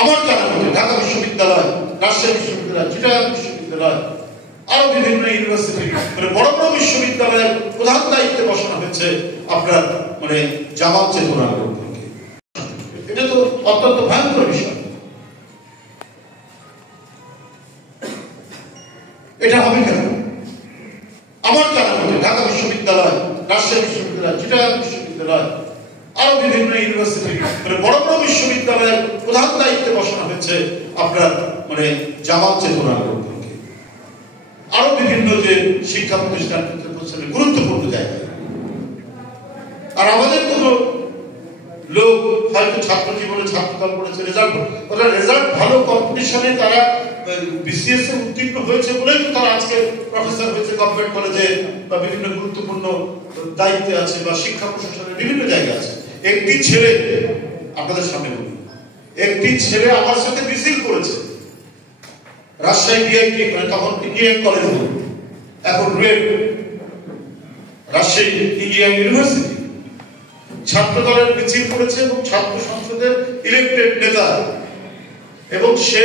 আমার জানা মতে ঢাকা বিশ্ববিদ্যালয়, রাজশাহী বিশ্ববিদ্যালয়, চিটাগাং বিশ্ববিদ্যালয়, আরো বিভিন্ন ইউনিভার্সিটি বড় বড় বিশ্ববিদ্যালয়ের প্রধান দায়িত্বে বসানো হয়েছে আপনার জামাত চেতনার লোককে। এটা তো অত্যন্ত ভয়ঙ্কর বিষয়। এটা হবে কেন? আমার জানা মতে ঢাকা বিশ্ববিদ্যালয়, রাজশাহী বিশ্ববিদ্যালয়, চিটাগাং বিশ্ববিদ্যালয়, আরো বিভিন্ন ইউনিভার্সিটি বড় বড় বিশ্ববিদ্যালয়ের প্রধান দায়িত্বে বসানো হয়েছে আপনার জামাত চেতনার লোককে। আরো বিভিন্ন যে শিক্ষা প্রতিষ্ঠান গুরুত্বপূর্ণ জায়গায়। আর আমাদের কোন লোক হয়তো ছাত্র জীবনে ছাত্রদল করেছে, রেজাল্ট ভালো কম্পিটিশনে তারা বিসিএস এ উত্তীর্ণ হয়েছে বলেই তারা আজকে প্রফেসর হয়েছে গভর্নমেন্ট কলেজে বা বিভিন্ন গুরুত্বপূর্ণ দায়িত্বে আছে বা শিক্ষা প্রশাসনের বিভিন্ন জায়গায় আছে। একটি ছেলে আপনাদের সামনে বলি, একটি ছেলে আমার সাথে মিছিল করেছে রাজশাহী বিআইটি, তখন ইঞ্জিনিয়ারিং কলেজ, এখন রুয়েট, রাজশাহী ইঞ্জিনিয়ারিং ইউনিভার্সিটি, ছাত্র দলের মিছিল করেছে এবং ছাত্র সংসদের ইলেক্টেড নেতা, এবং সে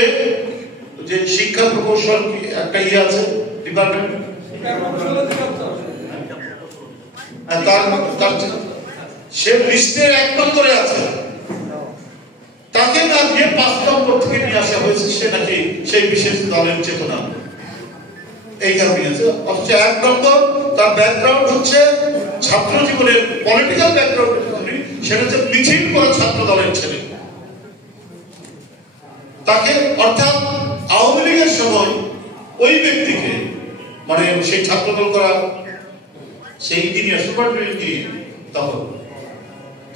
যে শিক্ষা প্রকৌশল একটা আছে ডিপার্টমেন্ট, সে লিস্টের 1 নম্বরে আছে। তাকে না দিয়ে 5 নম্বর থেকে নিয়ে আসা হয়েছে, সে নাকি সেই বিশেষ দলের চেতনা এই কারণে আছে। অথচ 1 নম্বর তার ব্যাকগ্রাউন্ড হচ্ছে ছাত্র জীবনের পলিটিক্যাল ব্যাকগ্রাউন্ড, সেটা হচ্ছে মিছিল করা ছাত্র দলের ছেলে। তাকে অর্থাৎ আওয়ামী লীগের সময় ওই ব্যক্তিকে সেই ছাত্র দল করা সেই ইঞ্জিনিয়ার, সুপারিনটেন্ডেন্ট ইঞ্জিনিয়ার, তখন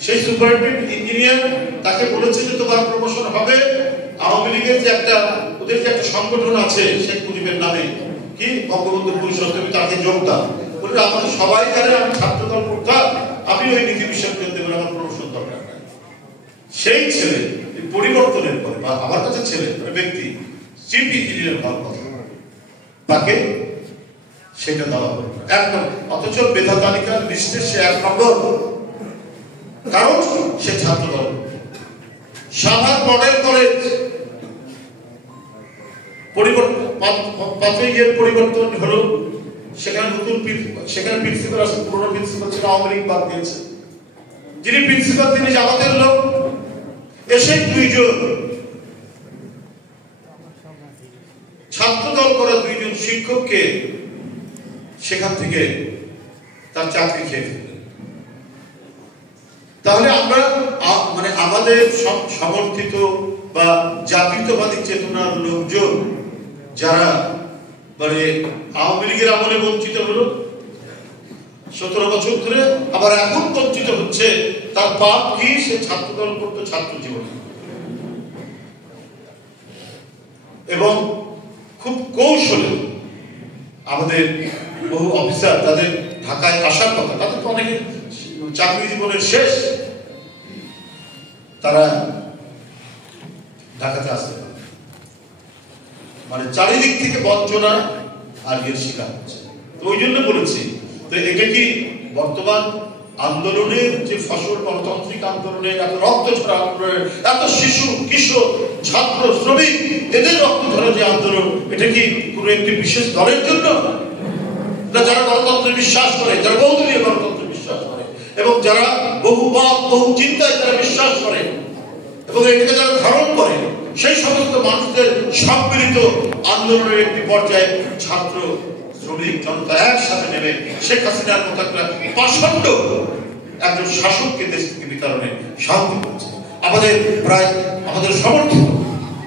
সেই সুপারিনটেন্ডেন্ট ইঞ্জিনিয়ার তাকে বলেছে যে তোমার প্রমোশন হবে। আওয়ামী লীগের যে ওদের যে একটা সংগঠন আছে শেখ মুজিবের নামে, কি বঙ্গবন্ধু পরিষদ, তুমি তাকে যোগদান বলে। আমাদের সবাই জানে আমি ছাত্র দল করতাম, আমি ওই নীতি বিসর্জন দেবেন, আমার প্রমোশন দরকার নাই। সেই ছেলে পরিবর্তনের পরে বা আমার কাছে ছেলে ব্যক্তি চিফ ইঞ্জিনিয়ার হওয়ার কথা, তাকে সেটা দেওয়া হবে একদম। অথচ মেধা তালিকার লিস্টে সে 1 নম্বর, কারণ সে ছাত্র দল। সাভার মডেল কলেজ পরিবর্তন হলো, সেখানে নতুন প্রিন্সিপাল আছে, পুরনো প্রিন্সিপাল ছিল আওয়ামী লীগ বাদ দিয়েছে। যিনি প্রিন্সিপাল তিনি জামাতের লোক। এসে 2 জন ছাত্র দল করা 2 জন শিক্ষককে সেখান থেকে তার চাকরি খেয়ে ফেললেন। তাহলে আমরা আমাদের সমর্থিত বা জাতীয়তাবাদী চেতনার লোকজন যারা আওয়ামী লীগের আমলে বঞ্চিত হলো 17 বছর ধরে, আবার এখন বঞ্চিত হচ্ছে, তার পাপ কি? সে ছাত্র দল করতো ছাত্র জীবনে, এবং খুব কৌশলে আমাদের বহু অফিসার তাদের ঢাকায় আসার কথা, তাদের তো অনেকে চাকরি জীবনের শেষ, তারা ঢাকাতে আসতে পারে। চারিদিক থেকে বঞ্চনা আর এর শিকার হচ্ছে। তো ওই জন্য বলেছি, তো এটা কি বর্তমান আন্দোলনের যে ফসল, গণতান্ত্রিক আন্দোলনের এত রক্ত ঝরা আন্দোলনের, এত শিশু কিশোর ছাত্র শ্রমিক এদের রক্ত ঝরা যে আন্দোলন, এটা কি কোন একটি বিশেষ দলের জন্য? যারা গণতন্ত্রে বিশ্বাস করে, যারা বহুদলীয় গণতন্ত্রে বিশ্বাস করে, এবং যারা বহুবাদ বহু চিন্তায় যারা বিশ্বাস করে এবং এটাকে যারা ধারণ করে, সেই সমস্ত মানুষদের সম্মিলিত আন্দোলনের একটি পর্যায়ে ছাত্র শ্রমিক জনতা একসাথে নেমে শেখ হাসিনার মতো একটা পাষণ্ড একজন শাসককে দেশ থেকে বিতরণে সাহায্য করেছে। আমাদের সমর্থিত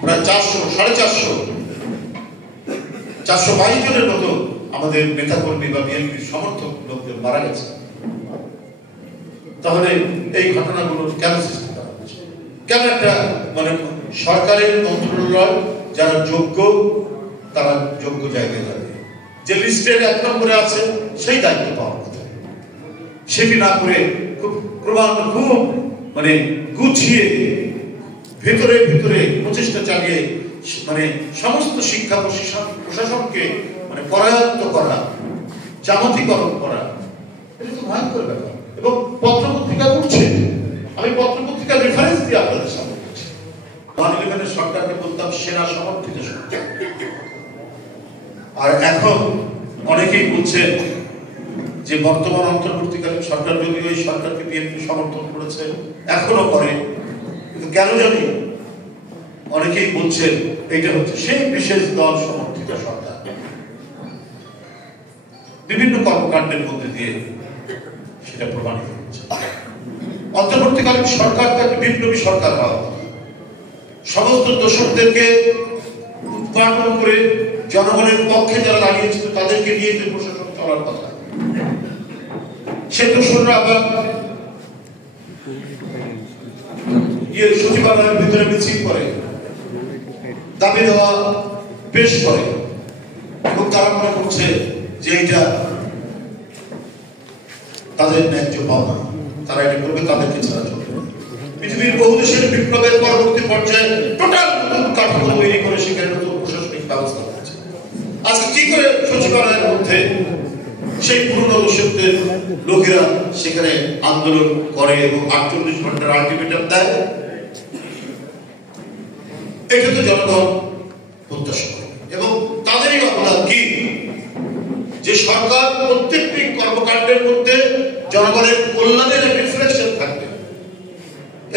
প্রায় 422 জনের মতো আমাদের নেতাকর্মী বা বিএনপির সমর্থক লোকজন মারা গেছে। তাহলে এই ঘটনাগুলো কেন সৃষ্টি করা হচ্ছে? কেন একটা সরকারের মন্ত্রণালয় যারা যোগ্য, তারা যোগ্য জায়গায় যাবে, যে লিস্টের 1 নম্বরে আছে সেই দায়িত্ব পাওয়ার কথা, সেটি না করে খুব গুছিয়ে ভেতরে ভেতরে প্রচেষ্টা চালিয়ে সমস্ত শিক্ষা প্রশাসনকে পরায়ত্ত করা, জামাতিকরণ করা, এটা তো ভয়ঙ্কর ব্যাপার। এবং পত্রপত্রিকা উঠছে, আমি পত্রপত্রিকার রেফারেন্স দিয়ে আপনাদের সামনে বলছি। তালিবানের সরকারকে বলতাম সেনা সমর্থিত সরকার। আর এখন অনেকেই বলছেন যে বর্তমান অন্তর্বর্তীকালীন সরকার যদিও এই সরকারকে বিএনপি সমর্থন করেছে, এখনো করে, কিন্তু কেন জানি অনেকেই বলছেন এটা হচ্ছে সেই বিশেষ দল সমর্থিত সরকার। বিভিন্ন কর্মকাণ্ডের মধ্যে দিয়ে সেটা প্রমাণিত হচ্ছে। অন্তর্বর্তীকালীন সরকার তাকে বিপ্লবী সরকার হওয়া, সমস্ত দোষকদেরকে উৎপাদন করে জনগণের পক্ষে যারা দাঁড়িয়েছিল তাদেরকে নিয়ে যে প্রশাসন চলার কথা, সে দোষররা আবার সচিবালয়ের ভিতরে মিছিল করে, দাবি দেওয়া পেশ করে, এবং তারা মনে করছে যে এটা তাদের ন্যায্য পাওনা, তারা এটা করবে, তাদেরকে ছাড়া চলবে। পৃথিবীর বহু দেশের বিপ্লবের পরবর্তী পর্যায়ে টোটাল নতুন কাঠামো তৈরি করে সেখানে নতুন প্রশাসনিক ব্যবস্থা হচ্ছে। আজকে কি করে সচিবালয়ের মধ্যে সেই পুরনো দোষকদের লোকেরা সেখানে আন্দোলন করে এবং 48 ঘন্টার আলটিমেটাম দেয়? এটা তো জনগণ প্রত্যাশা করে, এবং তাদেরই অবদান কি যে সরকার প্রত্যেকটি কর্মকাণ্ডের মধ্যে জনগণের কল্যাণের রিফ্লেকশন থাকবে।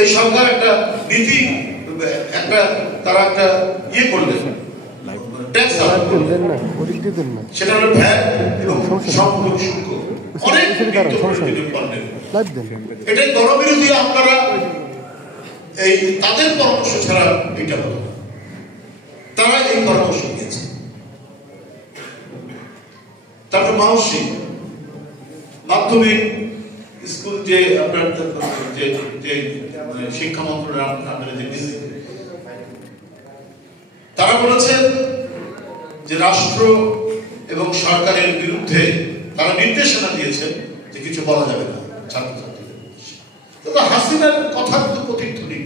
এই সরকার একটা নীতি, একটা তারা একটা ইয়ে করলেন, ট্যাক্স করলেন না, সেটা হলো ভ্যাট এবং সম্পদ শুল্ক, অনেক এটাই গণবিরোধী। আপনারা এই তাদের পরামর্শ ছাড়া এটা হলো, তারা এই পরামর্শ দিয়েছে। তারপর মানসী মাধ্যমিক স্কুল যে আপনার যে শিক্ষা মন্ত্রণালয়ের যে ভিজিট, তারা বলেছেন যে রাষ্ট্র এবং সরকারের বিরুদ্ধে তারা নির্দেশনা দিয়েছেন যে কিছু বলা যাবে না ছাত্রছাত্রীদের। হাসিনার কথা কিন্তু প্রতিধ্বনি,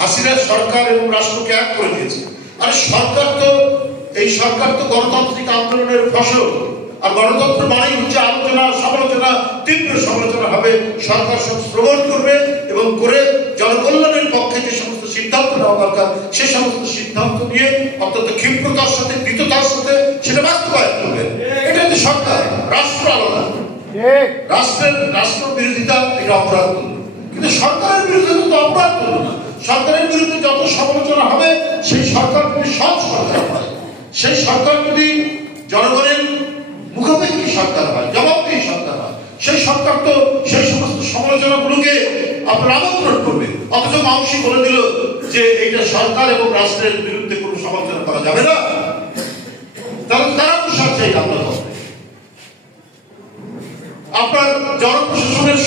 হাসিনার সরকার এবং রাষ্ট্রকে এক করে দিয়েছে। আর সরকার তো, এই সরকার তো গণতান্ত্রিক আন্দোলনের ফসল, আর গণতন্ত্র মানেই হচ্ছে আলোচনা, সমালোচনা, তীব্র সমালোচনা হবে। সরকার সব শ্রবণ করবে এবং করে জনকল্যাণের পক্ষে যে সমস্ত সিদ্ধান্ত নেওয়া দরকার সে সমস্ত সিদ্ধান্ত নিয়ে অত্যন্ত ক্ষিপ্রতার সাথে, দ্রুততার সাথে সেটা বাস্তবায়ন করবে। এটা হচ্ছে সরকার। রাষ্ট্র আলাদা, রাষ্ট্র বিরোধিতা এটা অপরাধ করল, কিন্তু সরকারের বিরুদ্ধে তো অপরাধ করল না। সরকারের বিরুদ্ধে যত সমালোচনা হবে সেই সরকার যদি সৎ সরকার হয়, সেই সরকার যদি জনগণের মুখোমুখি সরকার হয়, জবাবদিহি সরকার হয়, সেই সরকার তো সেই সমস্ত সমালোচনাগুলোকে আপনার আমন্ত্রণ করবে। অথচ মাংসী বলে দিল যে এটা সরকার এবং রাষ্ট্রের বিরুদ্ধে কোনো সমালোচনা করা যাবে না, তাহলে তারা তো সরকারি আমরা আপনার জনপ্রশাসনের